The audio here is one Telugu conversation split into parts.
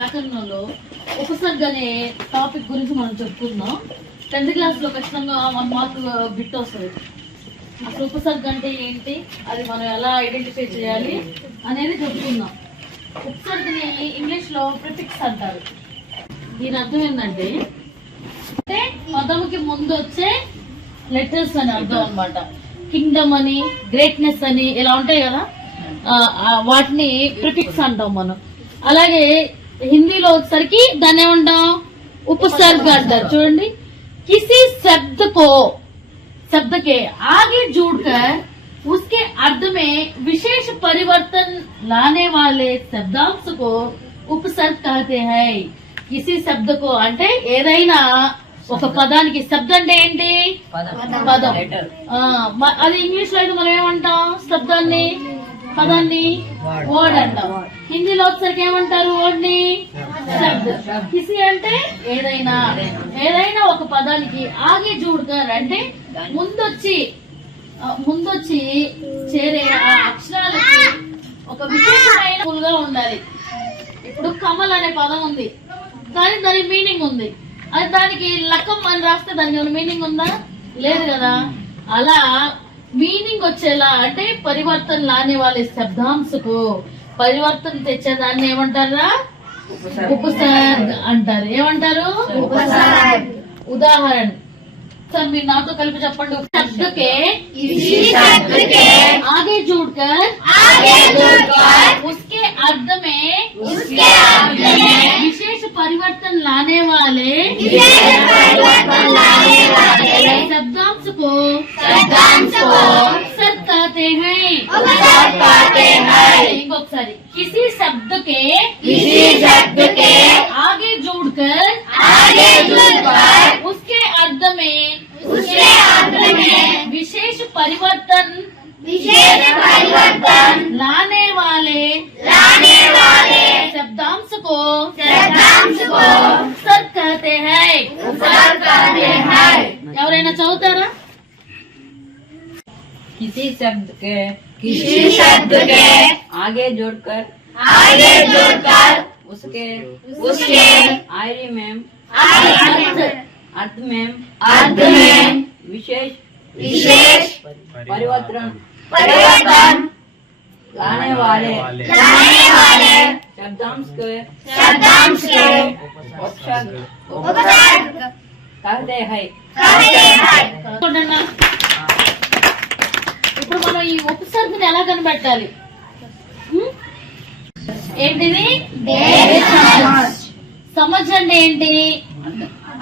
వ్యాకరణంలో ఉపసర్గ అనే టాపిక్ గురించి మనం చెప్పుకుందాం. టెన్త్ క్లాస్లో ఖచ్చితంగా వన్ మార్క్ బిట్ వస్తుంది. అసలు ఉపసర్గ అంటే ఏంటి? అది మనం ఎలా ఐడెంటిఫై చేయాలి అనేది చెప్పుకుందాం. ఉపసర్గని ఇంగ్లీష్లో ప్రిఫిక్స్ అంటారు. దీని అర్థం ఏంటంటే అంటే పదముకి ముందు వచ్చే లెటర్స్ అని అర్థం అనమాట కింగ్డమ్ అని గ్రేట్నెస్ అని ఇలా ఉంటాయి కదా? వాటిని ప్రిఫిక్స్ అంటాం మనం. అలాగే హిందీలో వచ్చేసరికి దాన్ని ఏమంటాం ఉపసర్గ అంటారు చూడండి కిసి శబ్ద కో शब्द के आगे जोड़कर उसके अर्थ में विशेष परिवर्तन लाने वाले शब्दांश को उपसर्ग कहते हैं किसी శబ్ద को అంటే ఏదైనా ఒక పదానికి శబ్దం అంటే ఏంటి పదం ఆ, మ- అది ఇంగ్లీష్ లో అయితే మనం ఏమంటాం శబ్దాన్ని పదాన్ని వర్డ్ అంటాం. హిందీలో వచ్చరికి ఏమంటారు? వర్డ్ని శబ్ద కిసి అంటే ఏదైనా. ఏదైనా. ఒక పదానికి ఆగే జూడ్కర్ అంటే ముందొచ్చి ముందొచ్చి చేరే ఆ అక్షరాలకి ఒక విశేషమైన గా ఉండాలి. ఇప్పుడు కమల్ అనే పదం ఉంది. కానీ దానికి మీనింగ్ ఉంది. అది దానికి లక్కం అని రాస్తే దానికి మీనింగ్ ఉందా? లేదు కదా. అలా మీనింగ్ వచ్చేలా అంటే పరివర్తన లానే వాళ్ళ శబ్దాంశకు పరివర్తన తెచ్చేదాన్ని ఏమంటారా? ఉపసర్గ్. అంటారు. ఏమంటారు? ఉదాహరణ. సార్ మీరు నాతో కలిపి చెప్పండి. శబ్దకే ఆగే చూడకే అర్థమే విశేష పరివర్తన లానే వాళ్ళే शब्दांश को शब्दांश को उपसर्ग कहते हैं उपसर्ग कहते हैं किसी शब्द के कहना चाहो तारा? किसी शब्द के किसी शब्द के आगे जोड़कर आगे जोड़कर उसके उसके आयरी में अर्थ मैम अर्थ मैम विशेष विशेष परिवर्तन परिवर्तन लाने वाले लाने वाले शब्दांश के शब्दांश के उपसर्ग उपसर्ग। కాదే హై ఇప్పుడు మనం ఈ ఉప్పు సరుకుని ఎలా కనిపెట్టాలి? ఏంటిది? సమజ్ అంటే ఏంటి?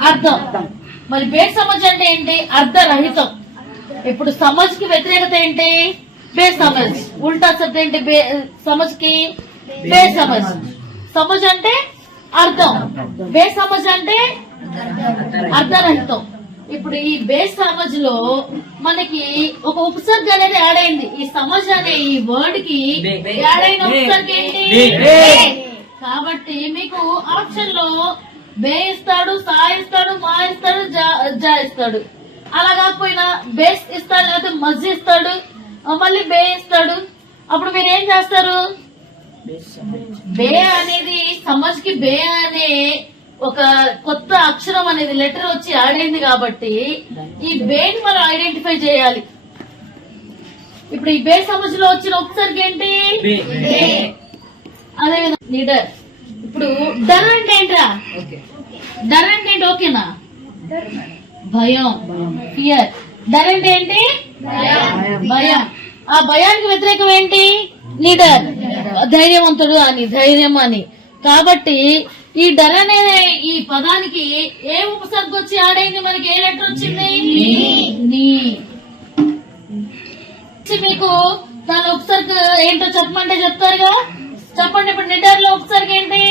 అర్థం. మరి బేడ్ సమజ్ అంటే ఏంటి? అర్థరహితం. ఇప్పుడు సమజ్కి వ్యతిరేకత ఏంటి? బే సమజ్. ఉల్టా శబ్దం ఏంటి? బే సమజ్కి బే సమజ్. సమజ్ అంటే అర్థం. బే సమజ్ అంటే అర్ధరహితం ఇప్పుడు ఈ బేస్ సమజ్లో మనకి ఒక ఉపసర్గ అనేది యాడ్ అయింది. ఈ సమజ్ అనే ఈ వర్డ్కి యాడ్ అయిన ఉపసర్గ ఏంటి? కాబట్టి మీకు ఆప్షన్లో బే ఇస్తాడు సా ఇస్తాడు మా ఇస్తాడు జా- ఇస్తాడు. అలా కాకపోయినా బేస్ ఇస్తాడు లేకపోతే మజ్ ఇస్తాడు మళ్ళీ బే ఇస్తాడు. అప్పుడు మీరు ఏం చేస్తారు? బే అనేది సమజ్కి బే అనే ఒక కొత్త అక్షరం అనేది లెటర్ వచ్చి యాడ్ అయింది కాబట్టి ఈ బేని మనం ఐడెంటిఫై చేయాలి. ఇప్పుడు ఈ బే సమజ్లో వచ్చిన ఉపసర్గ ఏంటి. అదే లీడర్ ఇప్పుడు డర్ అంటే ఏంట్రా? డర్ అంటే ఏంటి? ఓకేనా? భయం. ఫియర్ డర్ అంటే ఏంటి? భయం. ఆ భయానికి వ్యతిరేకం ఏంటి? లీడర్ ధైర్యవంతుడు అని ధైర్యం అని. కాబట్టి ఈ డర్ అనే ఈ పదానికి ఏ ఉపసర్గ వచ్చి ఆడైంది మనకి ఏ లెటర్ వచ్చింది? మీకు దాని ఉపసర్గ ఏంటో చెప్పమంటే చెప్తారుగా? చెప్పండి ఇప్పుడు నిడర్లో ఉపసర్గ ఏంటి?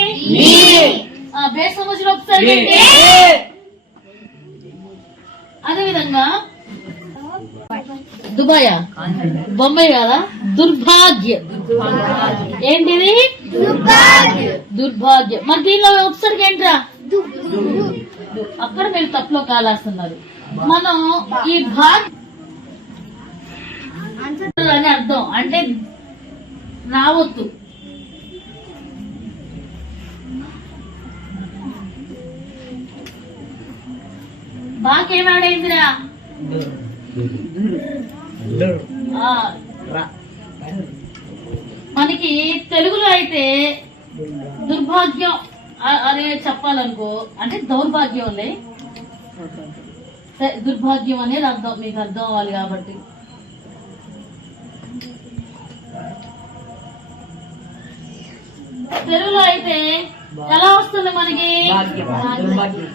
ఆ, బేస్ సముద్రం ఉపసర్గ ఏంటి? అదే విధంగా దుబాయ్. బొంబాయి కాదా? దుర్భాగ్య. ఏంటిది? దుర్భాగ్యం. మరి దీనిలో ఒకసారి ఏంట్రా? అక్కడ మీరు తప్పులో కాలేస్తున్నారు. మనం ఈ భాగ్య అని అర్థం. అంటే రావద్దు. బాకేమాడైందిరా మనకి తెలుగులో అయితే దుర్భాగ్యం. అనే చెప్పాలనుకో. అంటే దౌర్భాగ్యంలే సరే, దుర్భాగ్యం అనేది అర్థం మీకు అర్థం అవ్వాలి కాబట్టి. తెలుగులో అయితే ఎలా వస్తుంది మనకి? దుర్భాగ్యం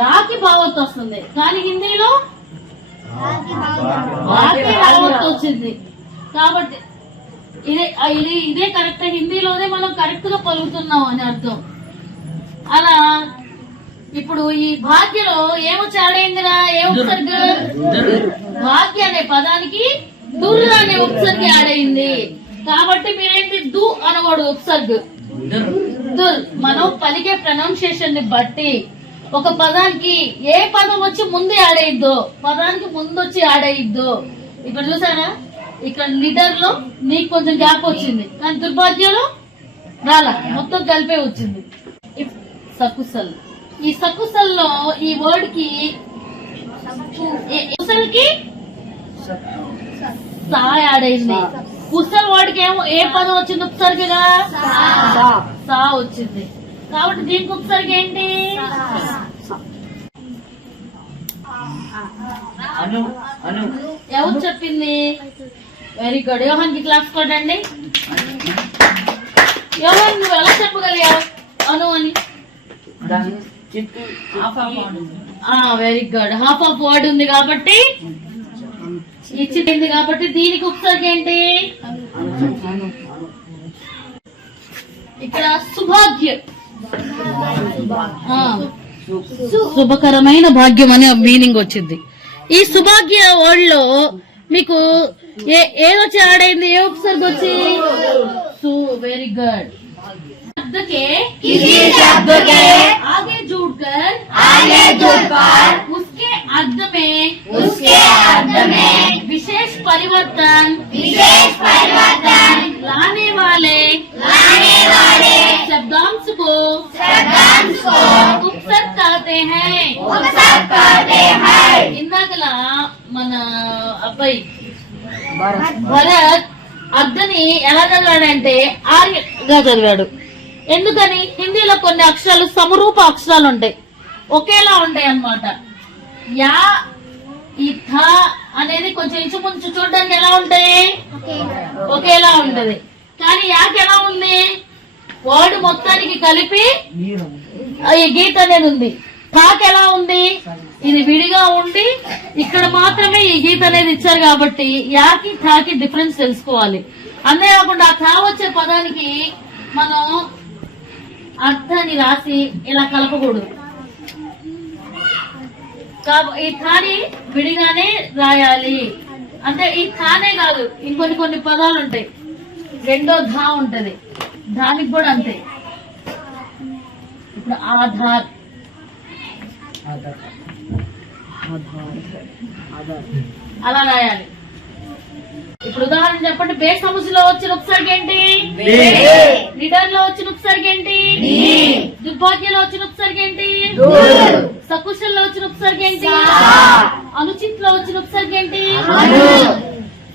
రాకి భావత్ వస్తుంది. కానీ హిందీలో? రాకి భావత్ వచ్చింది. కాబట్టి ఇదే ఇది ఇదే కరెక్ట్ హిందీలోనే మనం కరెక్ట్గా పలుకుతున్నాం అని అర్థం. అలా ఇప్పుడు ఈ భాగ్యలో ఏమొచ్చి ఆడైందిరా? ఏ ఉపసర్గ భాగ్య అనే పదానికి దుర్ అనే ఉపసర్గ ఆడైంది. కాబట్టి మీరేంటి దు అనకూడదు ఉపసర్గ. దుర్ మనం పలికే ప్రొనౌన్సియేషన్ని బట్టి ఒక పదానికి ఏ పదం వచ్చి ముందు యాడ్ అయ్యిద్దో పదానికి ముందు వచ్చి యాడ్ అయ్యిద్దో ఇక్కడ చూసారా? ఇక్కడ లీడర్లో నీకు కొంచెం గ్యాప్ వచ్చింది. కానీ దుర్భాగ్యంలో రాలా. మొత్తం కలిపే వచ్చింది. సకుసల్ ఈ సకుసల్లో ఈ వర్డ్కి ఏ- కుసల్కి సా యాడ్ అయింది. కుసల్ వర్డ్కి ఏమో ఏ పదం వచ్చింది ఉపసర్గగా సా. వచ్చింది. కాబట్టి దీనికి ఉపసర్గ ఏంటి? అను అను. ఎవరు చెప్పింది? వెరీ గుడ్ యోహన్కి క్లాస్ కొట్టండి. యోహన్ నువ్వు ఎలా చెప్పగలిగావు? అను అని. Very good half of word ఉంది. కాబట్టి ఇచ్చింది కాబట్టి దీనికి ఉపసర్గ ఏంటి? ఇక్కడ సుభాగ్య. శుభకరమైన భాగ్యం అనే మీనింగ్ వచ్చింది. ఈ సుభాగ్య వర్డ్లో మీకు ఏ ఏదొచ్చి ఆడైంది ఏ ఉపసర్గ వచ్చి సు వెరీ గుడ్ शब्द के किसी शब्द के आगे जोड़कर आगे जुड़कर उसके अर्थ में उसके अर्थ में विशेष परिवर्तन विशेष परिवर्तन लाने वाले लाने वाले शब्दांश को शब्दांश को उपसर्ग कहते हैं उपसर्ग करते हैं ఇందాకలా మన అబ్బాయి. భారత్ అర్ధని ఎలా చదివాడంటే ఆర్యగా చదివాడు. ఎందుకని? హిందీలో కొన్ని అక్షరాలు సమరూప అక్షరాలు ఉంటాయి ఒకేలా ఉంటాయి అన్నమాట యా ఈ థ అనేది కొంచెం ఇంచుమించు చూడడానికి ఎలా ఉంటాయి? ఒకేలా ఉంటది. కానీ యాకి ఎలా ఉంది? వర్డ్ మొత్తానికి కలిపి ఈ గీత అనేది ఉంది. థాక్ ఎలా ఉంది? ఇది విడిగా ఉండి ఇక్కడ మాత్రమే ఈ గీత అనేది ఇచ్చారు కాబట్టి యాకి థాకి డిఫరెన్స్ తెలుసుకోవాలి. అంతేకాకుండా ఆ థా వచ్చే పదానికి మనం అర్థాన్ని రాసి ఇలా కలపకూడదు. ఈ థాని విడిగానే రాయాలి. అంటే ఈ థానే కాదు ఇంకొన్ని కొన్ని పదాలు ఉంటాయి. రెండో ధా ఉంటది. దానికి కూడా అంతే. ఇప్పుడు ఆధార్ అలా రాయాలి. ఇప్పుడు ఉదాహరణ చెప్పండి బే సమస్యలో వచ్చిన ఉపసర్గ ఏంటి? రిటర్న్లో వచ్చిన ఉపసర్గ ఏంటి? దుర్భాగ్యంలో వచ్చిన ఉపసర్గ ఏంటి? సకుశల్లో వచ్చిన ఉపసర్గ ఏంటి? అనుచిత్లో వచ్చిన ఉపసర్గ ఏంటి?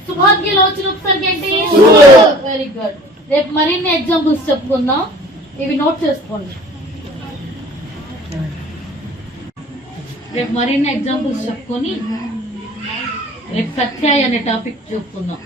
సుభాగ్యంలో వచ్చిన ఉపసర్గ ఏంటి? వెరీ గుడ్ రేపు మరిన్ని ఎగ్జాంపుల్స్ చెప్పుకుందాం. ఇవి నోట్ చేసుకోండి. రేపు మరిన్ని ఎగ్జాంపుల్స్ చెప్పుకొని రేపు సత్యాయ్ అనే టాపిక్ చెప్పుకుందాం